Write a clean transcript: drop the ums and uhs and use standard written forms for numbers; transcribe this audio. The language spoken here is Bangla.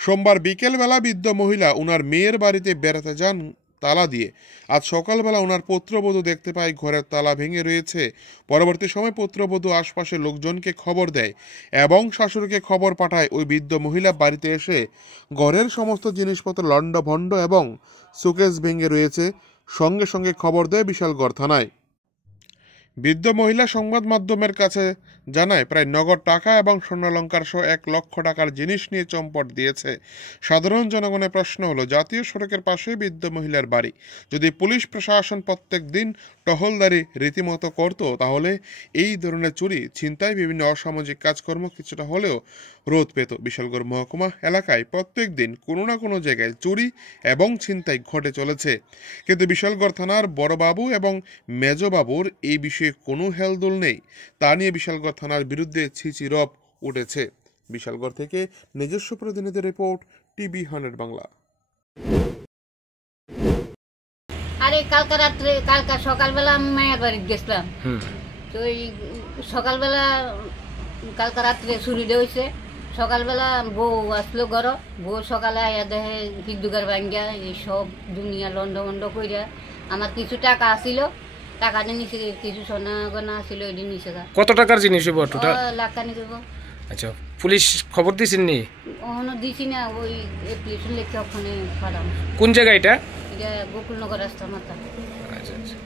সোমবার বিকেলবেলা বৃদ্ধ মহিলা ওনার মেয়ের বাড়িতে বেড়াতে যান তালা দিয়ে। আজ সকালবেলা ওনার পুত্রবধূ দেখতে পায় ঘরের তালা ভেঙে রয়েছে। পরবর্তী সময় পুত্রবধূ আশপাশের লোকজনকে খবর দেয় এবং শাশুড়িকে খবর পাঠায়। ওই বৃদ্ধ মহিলা বাড়িতে এসে ঘরের সমস্ত জিনিসপত্র লণ্ডভণ্ড এবং শোকেস ভেঙে রয়েছে। সঙ্গে সঙ্গে খবর দেয় বিশালগড় থানায়। বৃদ্ধ মহিলা সংবাদ মাধ্যমের কাছে জানায় প্রায় নগদ টাকা এবং স্বর্ণালঙ্কার সহ 1 লক্ষ টাকার জিনিস নিয়ে চম্পট দিয়েছে। সাধারণ জনগণের প্রশ্ন হলো, জাতীয় সড়কের পাশে বৃদ্ধ মহিলার বাড়ি, যদি পুলিশ প্রশাসন প্রত্যেক দিন টহলদারি রীতিমতো করত তাহলে এই ধরনের চুরি, ছিনতাই, বিভিন্ন অসামাজিক কাজকর্ম কিছুটা হলেও রোধ পেত। বিশালগড় মহকুমা এলাকায় প্রত্যেক দিন কোনো না কোনো জায়গায় চুরি এবং ছিনতাই ঘটে চলেছে, কিন্তু বিশালগড় থানার বড়বাবু এবং মেজবাবুর এই বিষয়ে কোনো হেলদোল নেই। তা নিয়ে বিশালগড় থানার বিরুদ্ধে ছিছি রব উঠেছে। বিশালগড় থেকে নিজস্ব প্রতিনিধি রিপোর্ট, টিভি 100 বাংলা। আরে কালকা সকালবেলা আমি মায়ের বাড়িতে গেছিলাম। তো ওই সকালবেলা কালকা রাত্রে চুরি হয়েছে। সকালবেলা বউ আসলো ঘর, বউ সকালে আয়া দেখে হিন্দুগার ভাঙ্গিয়া এই সব দুনিয়া লন্ড কইরা আমার কিছু টাকা আসিল, টাকাটা নিচে কিছু সোনা গনা আসিল, এটি নিচে। কত টাকার জিনিস হইব টোটাল? লাখ কানি দেব। আচ্ছা, পুলিশ খবর দিছেন নি? ওখানে দিছি না, ওই অ্যাপ্লিকেশন লিখে ওখানে পাঠাম। কোন জায়গা এটা? এটা গোকুলনগর রাস্তা মাথা। আচ্ছা আচ্ছা।